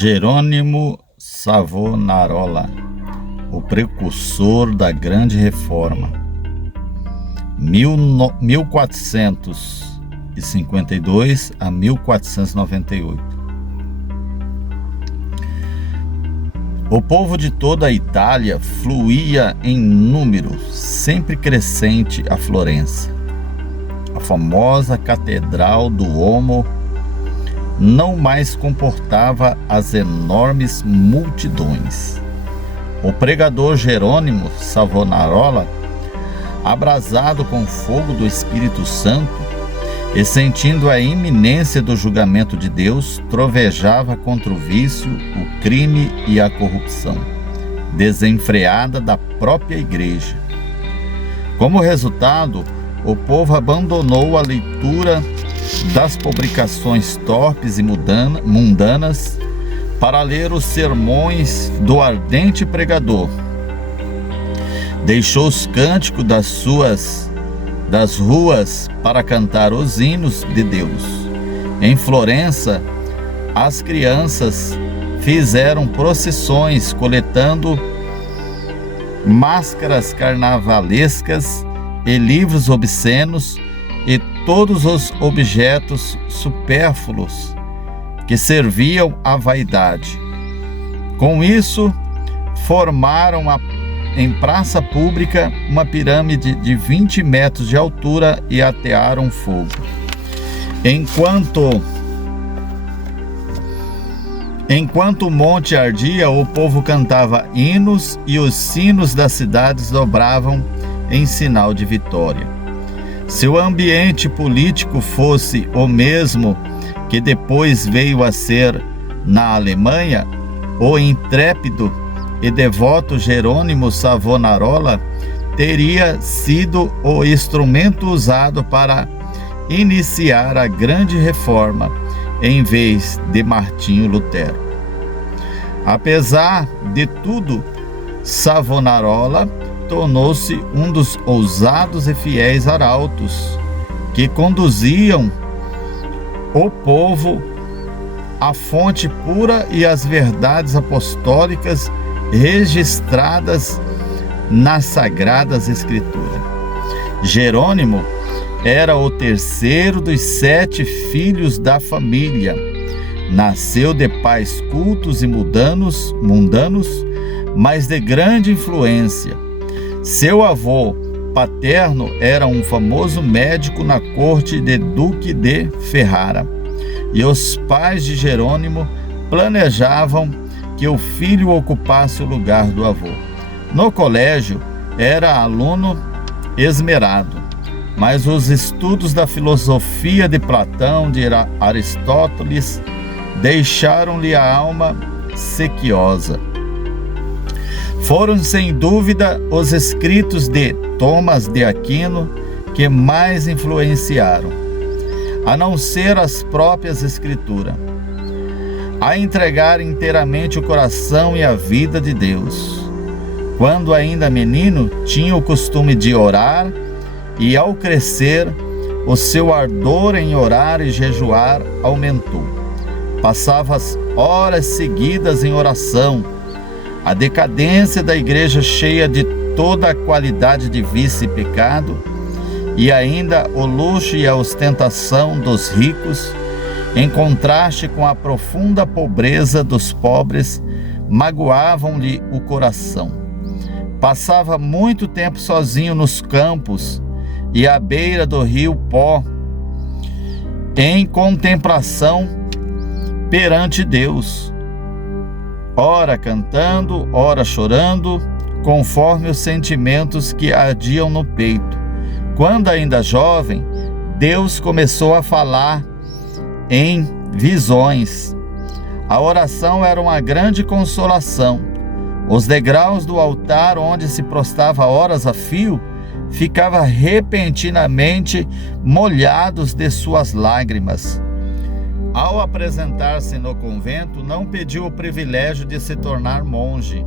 Jerônimo Savonarola, o precursor da Grande Reforma, 1452 a 1498. O povo de toda a Itália fluía em número sempre crescente a Florença. A famosa Catedral do Duomo não mais comportava as enormes multidões. O pregador Jerônimo Savonarola, abrasado com o fogo do Espírito Santo e sentindo a iminência do julgamento de Deus, trovejava contra o vício, o crime e a corrupção, desenfreada da própria igreja. Como resultado, o povo abandonou a leitura das publicações torpes e mundanas para ler os sermões do ardente pregador. Deixou os cânticos das ruas para cantar os hinos de Deus. Em Florença, as crianças fizeram procissões coletando máscaras carnavalescas e livros obscenos e todos os objetos supérfluos que serviam à vaidade. Com isso, formaram em praça pública uma pirâmide de 20 metros de altura e atearam fogo. Enquanto o monte ardia, o povo cantava hinos e os sinos das cidades dobravam em sinal de vitória. Se o ambiente político fosse o mesmo que depois veio a ser na Alemanha, o intrépido e devoto Jerônimo Savonarola teria sido o instrumento usado para iniciar a Grande Reforma, em vez de Martinho Lutero. Apesar de tudo, Savonarola tornou-se um dos ousados e fiéis arautos que conduziam o povo à fonte pura e às verdades apostólicas registradas nas Sagradas Escrituras. Jerônimo era o terceiro dos 7 filhos da família. Nasceu de pais cultos e mundanos, mas de grande influência. Seu avô paterno era um famoso médico na corte de Duque de Ferrara, e os pais de Jerônimo planejavam que o filho ocupasse o lugar do avô. No colégio, era aluno esmerado, mas os estudos da filosofia de Platão, de Aristóteles, deixaram-lhe a alma sequiosa. Foram, sem dúvida, os escritos de Tomás de Aquino que mais influenciaram, a não ser as próprias Escrituras, a entregar inteiramente o coração e a vida de Deus. Quando ainda menino, tinha o costume de orar e, ao crescer, o seu ardor em orar e jejuar aumentou. Passava as horas seguidas em oração. A decadência da igreja, cheia de toda a qualidade de vício e pecado, e ainda o luxo e a ostentação dos ricos, em contraste com a profunda pobreza dos pobres, magoavam-lhe o coração. Passava muito tempo sozinho nos campos e à beira do rio Pó, em contemplação perante Deus, ora cantando, ora chorando, conforme os sentimentos que ardiam no peito. Quando ainda jovem, Deus começou a falar em visões. A oração era uma grande consolação. Os degraus do altar, onde se prostrava horas a fio, ficavam repentinamente molhados de suas lágrimas. Ao apresentar-se no convento, não pediu o privilégio de se tornar monge,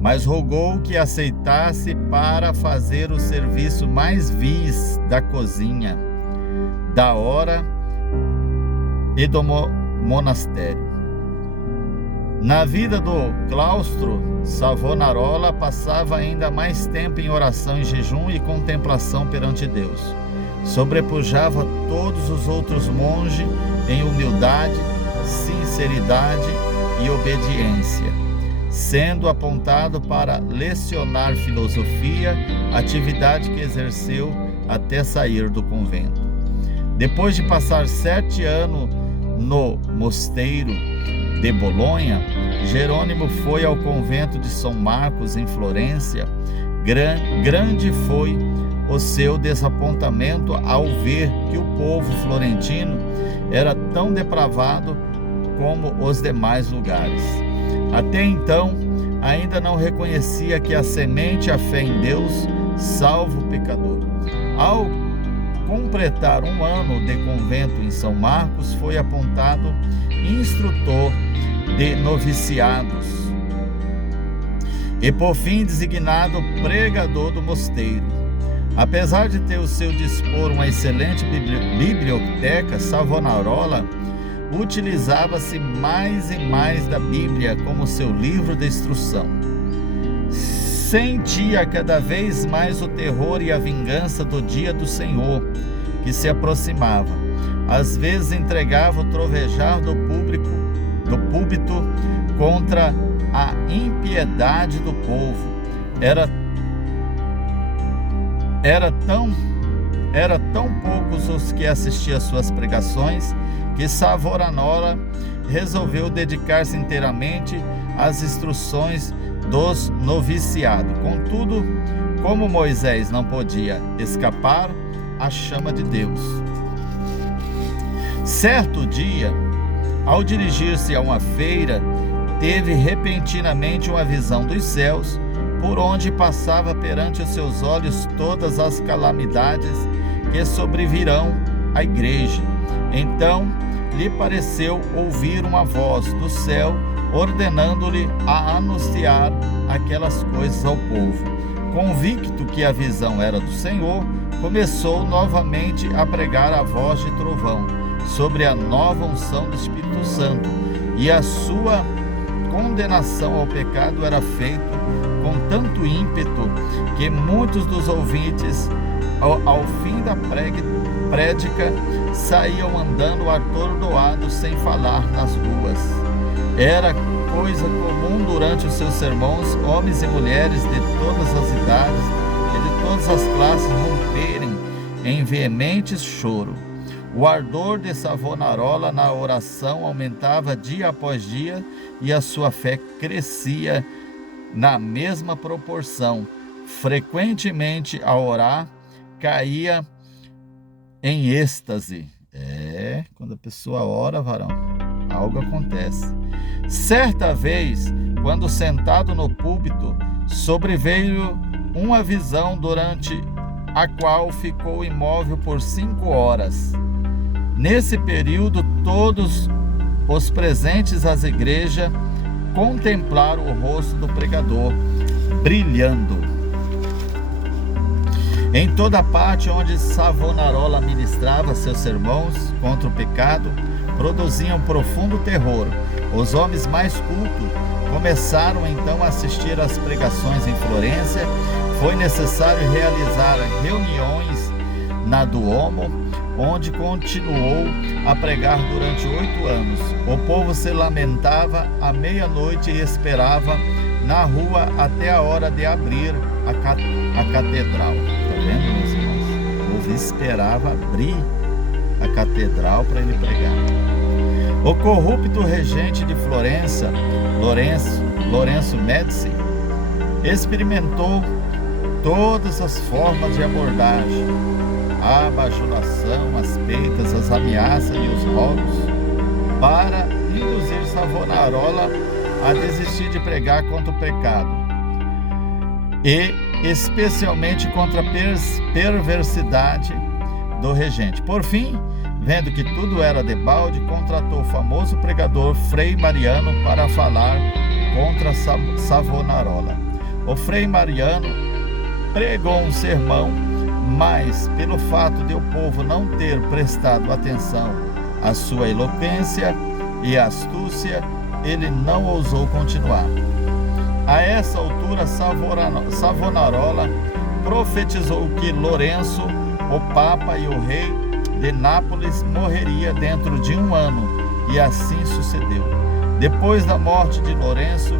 mas rogou que aceitasse para fazer o serviço mais vis da cozinha, da hora e do monastério. Na vida do claustro, Savonarola passava ainda mais tempo em oração e jejum e contemplação perante Deus. Sobrepujava todos os outros monges em humildade, sinceridade e obediência, sendo apontado para lecionar filosofia, atividade que exerceu até sair do convento. Depois de passar 7 anos no mosteiro de Bolonha, Jerônimo foi ao convento de São Marcos, em Florência. Grande foi o seu desapontamento ao ver que o povo florentino era tão depravado como os demais lugares. Até então, ainda não reconhecia que a semente, a fé em Deus, salva o pecador. Ao completar 1 ano de convento em São Marcos, foi apontado instrutor de noviciados e, por fim, designado pregador do mosteiro. Apesar de ter ao seu dispor uma excelente biblioteca, Savonarola utilizava-se mais e mais da Bíblia como seu livro de instrução. Sentia cada vez mais o terror e a vingança do dia do Senhor, que se aproximava. Às vezes entregava o trovejar do púlpito contra a impiedade do povo. Era tão poucos os que assistiam às suas pregações que Savonarola resolveu dedicar-se inteiramente às instruções dos noviciados. Contudo, como Moisés não podia escapar à chama de Deus, certo dia, ao dirigir-se a uma feira, teve repentinamente uma visão dos céus, por onde passava perante os seus olhos todas as calamidades que sobrevirão à igreja. Então lhe pareceu ouvir uma voz do céu ordenando-lhe a anunciar aquelas coisas ao povo. Convicto que a visão era do Senhor, começou novamente a pregar a voz de trovão sobre a nova unção do Espírito Santo, e a sua condenação ao pecado era feita com tanto ímpeto que muitos dos ouvintes, ao fim da prédica, saíam andando atordoados sem falar nas ruas. Era coisa comum durante os seus sermões homens e mulheres de todas as idades e de todas as classes romperem em veementes choro. O ardor de Savonarola na oração aumentava dia após dia e a sua fé crescia na mesma proporção. Frequentemente, ao orar, caía em êxtase. Quando a pessoa ora, varão, algo acontece. Certa vez, quando sentado no púlpito, sobreveio uma visão durante a qual ficou imóvel por 5 horas. Nesse período, todos os presentes às igrejas contemplaram o rosto do pregador brilhando. Em toda parte onde Savonarola ministrava seus sermões contra o pecado, produziam profundo terror. Os homens mais cultos começaram então a assistir às pregações em Florência. Foi necessário realizar reuniões na Duomo, onde continuou a pregar durante 8 anos. O povo se lamentava à meia-noite e esperava na rua até a hora de abrir a catedral. Está vendo, meus irmãos? O povo esperava abrir a catedral para ele pregar. O corrupto regente de Florença, Lourenço Médici, experimentou todas as formas de abordagem: a bajulação, as peitas, as ameaças e os roubos, para induzir Savonarola a desistir de pregar contra o pecado e especialmente contra a perversidade do regente. Por fim, vendo que tudo era debalde, contratou o famoso pregador Frei Mariano para falar contra Savonarola. O Frei Mariano pregou um sermão, mas pelo fato de o povo não ter prestado atenção à sua eloquência e astúcia, ele não ousou continuar. A essa altura, Savonarola profetizou que Lourenço, o Papa e o rei de Nápoles, morreria dentro de 1 ano, e assim sucedeu. Depois da morte de Lourenço,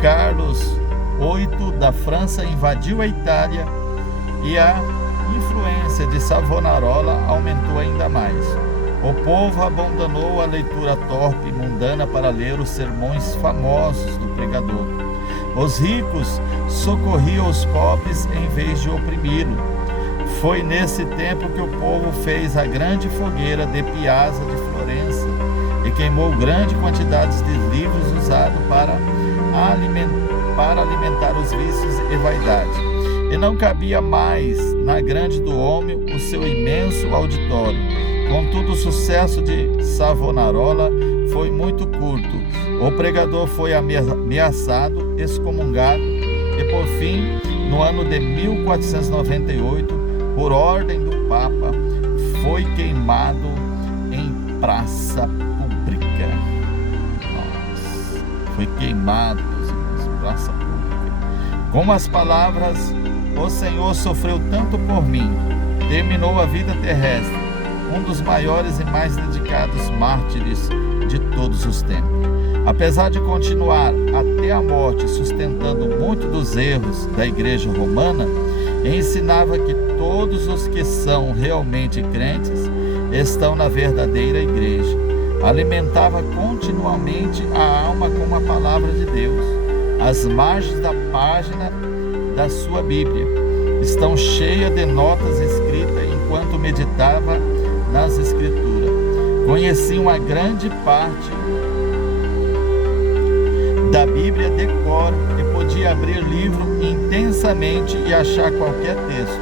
Carlos VIII da França invadiu a Itália e a influência de Savonarola aumentou ainda mais. O povo abandonou a leitura torpe e mundana para ler os sermões famosos do pregador. Os ricos socorriam os pobres em vez de oprimi-los. Foi nesse tempo que o povo fez a grande fogueira de Piazza de Florença e queimou grande quantidade de livros usados para alimentar os vícios e vaidade. E não cabia mais na grande do homem o seu imenso auditório. Contudo, o sucesso de Savonarola foi muito curto. O pregador foi ameaçado, excomungado e, por fim, no ano de 1498, por ordem do Papa, foi queimado em praça pública. Nossa, foi queimado, meus irmãos, em praça pública. Com as palavras: "O Senhor sofreu tanto por mim", terminou a vida terrestre, um dos maiores e mais dedicados mártires de todos os tempos. Apesar de continuar até a morte sustentando muito dos erros da Igreja Romana, ensinava que todos os que são realmente crentes estão na verdadeira Igreja. Alimentava continuamente a alma com a palavra de Deus. As margens da página da sua Bíblia estão cheias de notas escritas enquanto meditava nas Escrituras. Conhecia uma grande parte da Bíblia de cor e podia abrir livro intensamente e achar qualquer texto.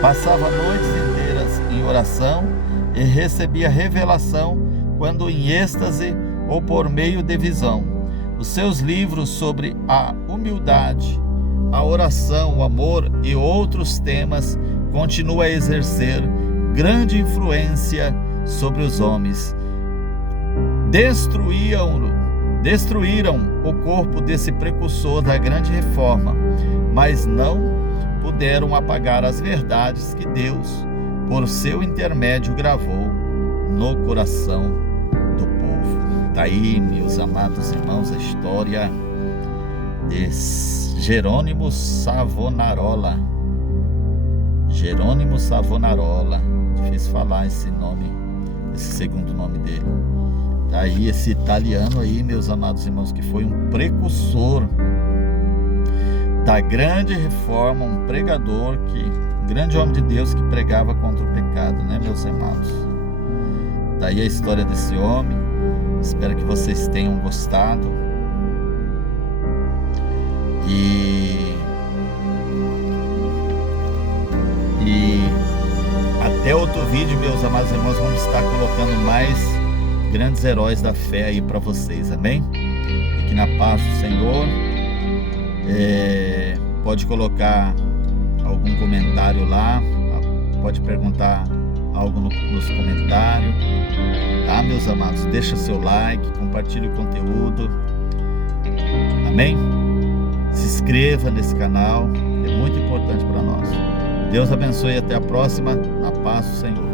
Passava noites inteiras em oração e recebia revelação quando em êxtase ou por meio de visão. Os seus livros sobre a humildade, a oração, o amor e outros temas continuam a exercer grande influência sobre os homens. Destruíram o corpo desse precursor da grande reforma, mas não puderam apagar as verdades que Deus, por seu intermédio, gravou no coração do povo. Daí, meus amados irmãos, a história de Jerônimo Savonarola. Jerônimo Savonarola, difícil falar esse nome, esse segundo nome dele. Daí esse italiano aí, meus amados irmãos, que foi um precursor da grande reforma, um pregador, um grande homem de Deus que pregava contra o pecado, né, meus amados? Daí a história desse homem. Espero que vocês tenham gostado. E até outro vídeo, meus amados irmãos, vamos estar colocando mais grandes heróis da fé aí para vocês, amém? Fique na paz do Senhor. Pode colocar algum comentário lá, pode perguntar algo nos comentários, tá, meus amados? Deixa seu like, compartilhe o conteúdo, amém? Se inscreva nesse canal, é muito importante para nós. Deus abençoe e até a próxima, na paz do Senhor.